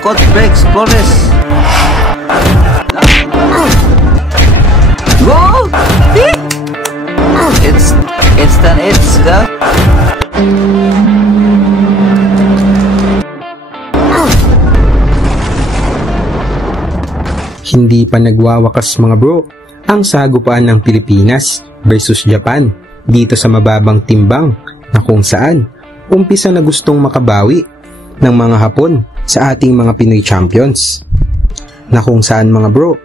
Coach breaks Flores. Go! It's instant hits, ka? Hindi pa nagwawakas mga bro ang sagupaan ng Pilipinas versus Japan dito sa mababang timbang na kung saan umpisa na gustong makabawi ng mga Hapon sa ating mga Pinoy champions. Na kung saan mga bro,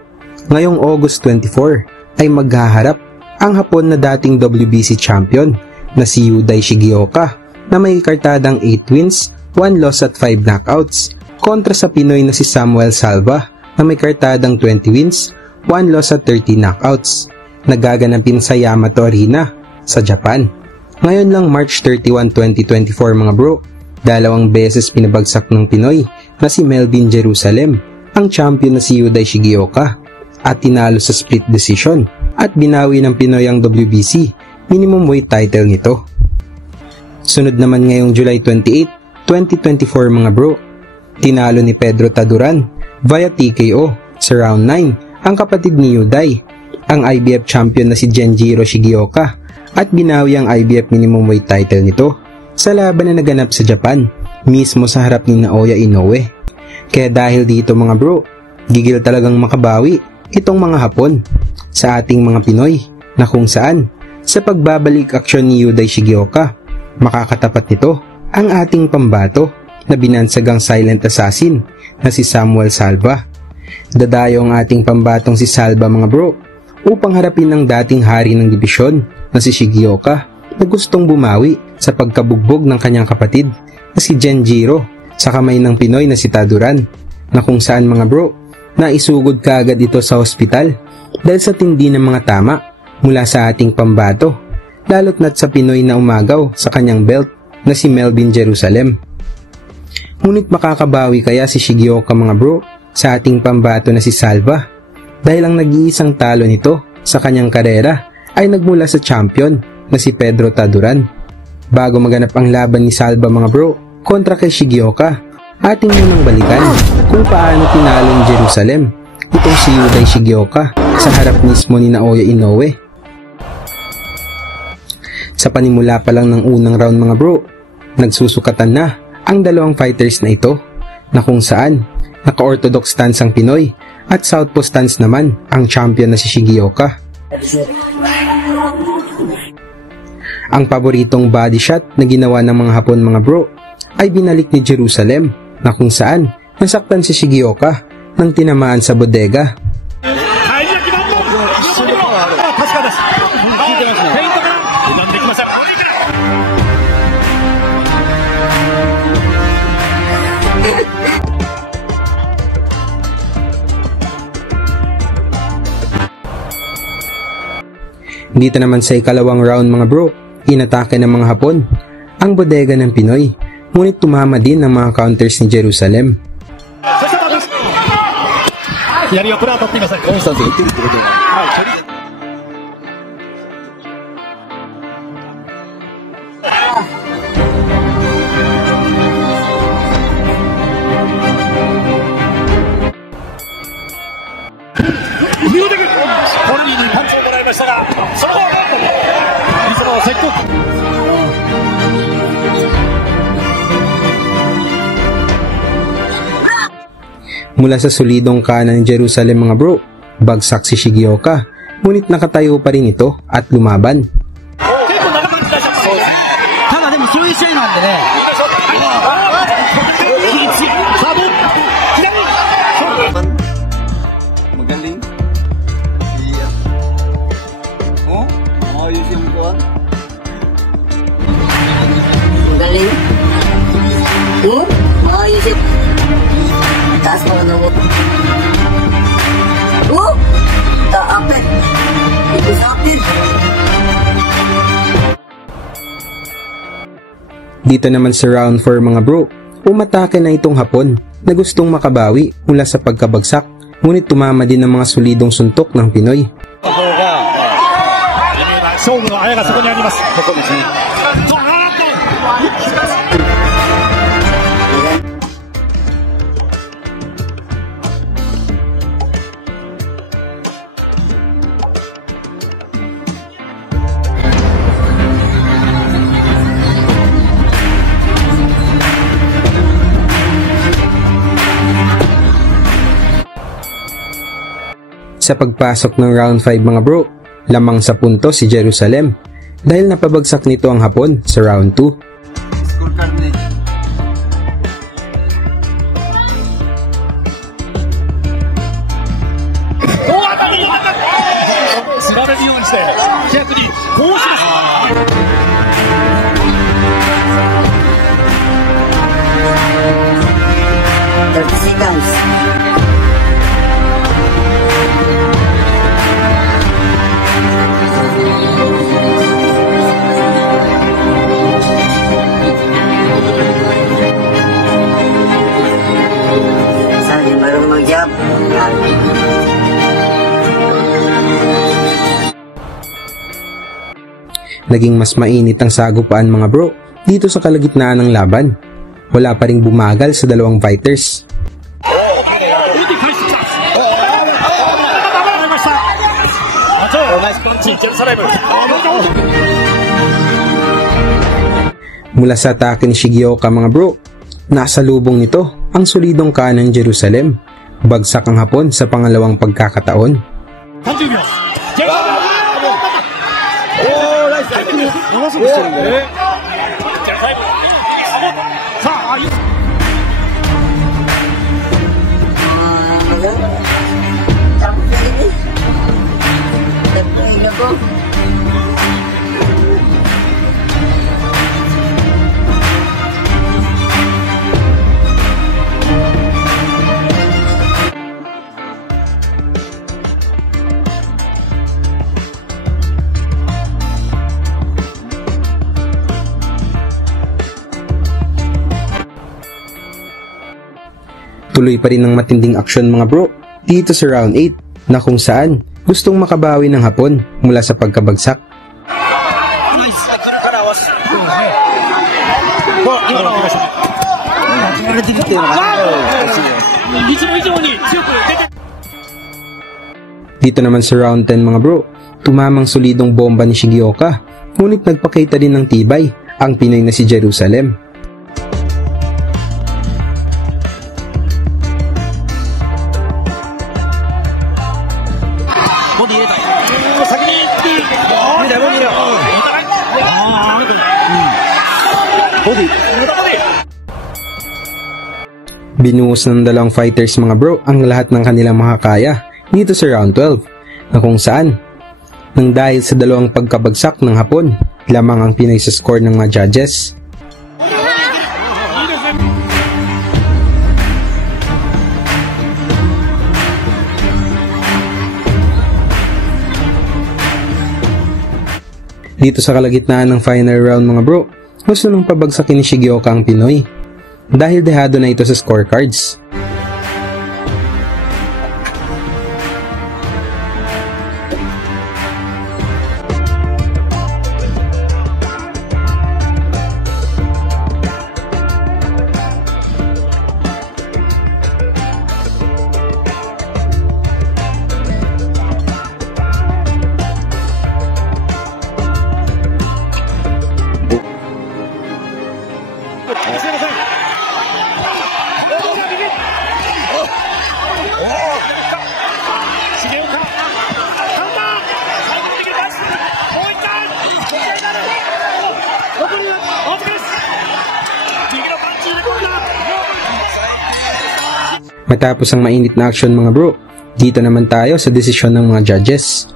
ngayong August 24 ay maghaharap ang Hapon na dating WBC champion na si Yudai Shigeoka na may kartadang 8 wins, 1 loss at 5 knockouts kontra sa Pinoy na si Samuel Salva na may kartadang 20 wins, 1 loss at 30 knockouts, nagaganapin sa Yamato Arena sa Japan. Ngayon lang March 31, 2024 mga bro, dalawang beses pinabagsak ng Pinoy na si Melvin Jerusalem, ang champion na si Yudai Shigeoka, at tinalo sa split decision at binawi ng Pinoy ang WBC minimum weight title nito. Sunod naman ngayong July 28, 2024 mga bro, tinalo ni Pedro Taduran via TKO sa round 9 ang kapatid ni Yudai, ang IBF champion na si Genjiro Shigeoka, at binawi ang IBF minimum weight title nito sa laban na naganap sa Japan mismo sa harap ni Naoya Inoue. Kaya dahil dito mga bro, gigil talagang makabawi itong mga Hapon sa ating mga Pinoy na kung saan sa pagbabalik aksyon ni Yudai Shigeoka, makakatapat nito ang ating pambato na binansagang silent assassin na si Samuel Salva. Dadayo ang ating pambatong si Salva mga bro upang harapin ang dating hari ng dibisyon na si Shigeoka na gustong bumawi sa pagkabugbog ng kanyang kapatid na si Genjiro sa kamay ng Pinoy na si Taduran, na kung saan mga bro naisugod kaagad ito sa ospital dahil sa tindi ng mga tama mula sa ating pambato, lalo't na't sa Pinoy na umagaw sa kanyang belt na si Melvin Jerusalem. Ngunit makakabawi kaya si Shigeoka mga bro sa ating pambato na si Salva dahil ang nag-iisang talo nito sa kanyang karera ay nagmula sa champion na si Pedro Taduran. Bago maganap ang laban ni Salva mga bro kontra kay Shigeoka, ating munang balikan kung paano tinalo ni Jerusalem itong si Yudai Shigeoka sa harap mismo ni Naoya Inoue. Sa panimula pa lang ng unang round mga bro, nagsusukatan na ang dalawang fighters na ito na kung saan naka-orthodox stance ang Pinoy at southpaw stance naman ang champion na si Shigeoka. Ang paboritong body shot na ginawa ng mga Hapon mga bro ay binalik ni Jerusalem na kung saan nasaktan si Shigeoka nang tinamaan sa bodega. Dito naman sa ikalawang round mga bro, inatake ng mga Hapon ang bodega ng Pinoy, ngunit tumama din ang mga counters ni Jerusalem. Mula sa solidong kanan ng Jerusalem mga bro, bagsak si Shigeoka, ngunit nakatayo pa rin ito at lumaban. Magaling. Oh, ayos yung kuwan. Magaling. Ayos yung taas mo na mo. Taapin. Ito sapin. Dito naman sa round 4 mga bro, umatake na itong Hapon na gustong makabawi mula sa pagkabagsak, ngunit tumama din ng mga solidong suntok ng Pinoy. Sa pagpasok ng round 5 mga bro, lamang sa punto si Jerusalem dahil napabagsak nito ang Hapon sa round 2. Scorecard ni. Seconds. Saan yung marunong mag-jump? Naging mas mainit ang sagupaan mga bro dito sa kalagitnaan ng laban. Wala pa ring bumagal sa dalawang fighters. Mula sa atake ni Shigioka mga bro, nasa lubong nito ang solidong kanang Jerusalem. Bagsak ang Hapon sa pangalawang pagkakataon. Tuloy pa rin ang matinding aksyon mga bro dito sa round 8 na kung saan gustong makabawi ng Hapon mula sa pagkabagsak. Dito naman sa round 10 mga bro, tumamang solidong bomba ni Shigioka, ngunit nagpakita din ng tibay ang Pinoy na si Jerusalem. Binuhos ng dalawang fighters mga bro ang lahat ng kanilang makakaya dito sa round 12 na kung saan nang dahil sa dalawang pagkabagsak ng Hapon, lamang ang Pinoy sa score ng mga judges. Dito sa kalagitnaan ng final round mga bro, gusto nang pabagsakin ni Shigioka ang Pinoy dahil dehado na ito sa scorecards. Matapos ang mainit na action mga bro, dito naman tayo sa desisyon ng mga judges.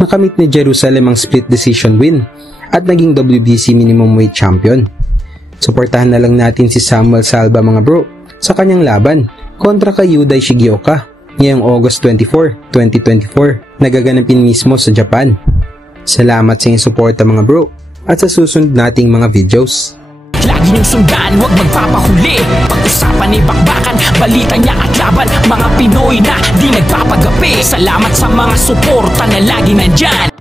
Nakamit ni Jerusalem ang split decision win at naging WBC minimum weight champion. Suportahan na lang natin si Samuel Salva mga bro sa kanyang laban kontra kay Yudai Shigioka ngayong August 24, 2024 nagaganapin mismo sa Japan. Salamat sa inyong suporta mga bro at sa susunod nating mga videos. Lagi niyong sundan, huwag magpapahuli. Pag-usapan ni bakbakan, balita niya at laban. Mga Pinoy na di nagpapagapi. Salamat sa mga suporta na lagi nandyan.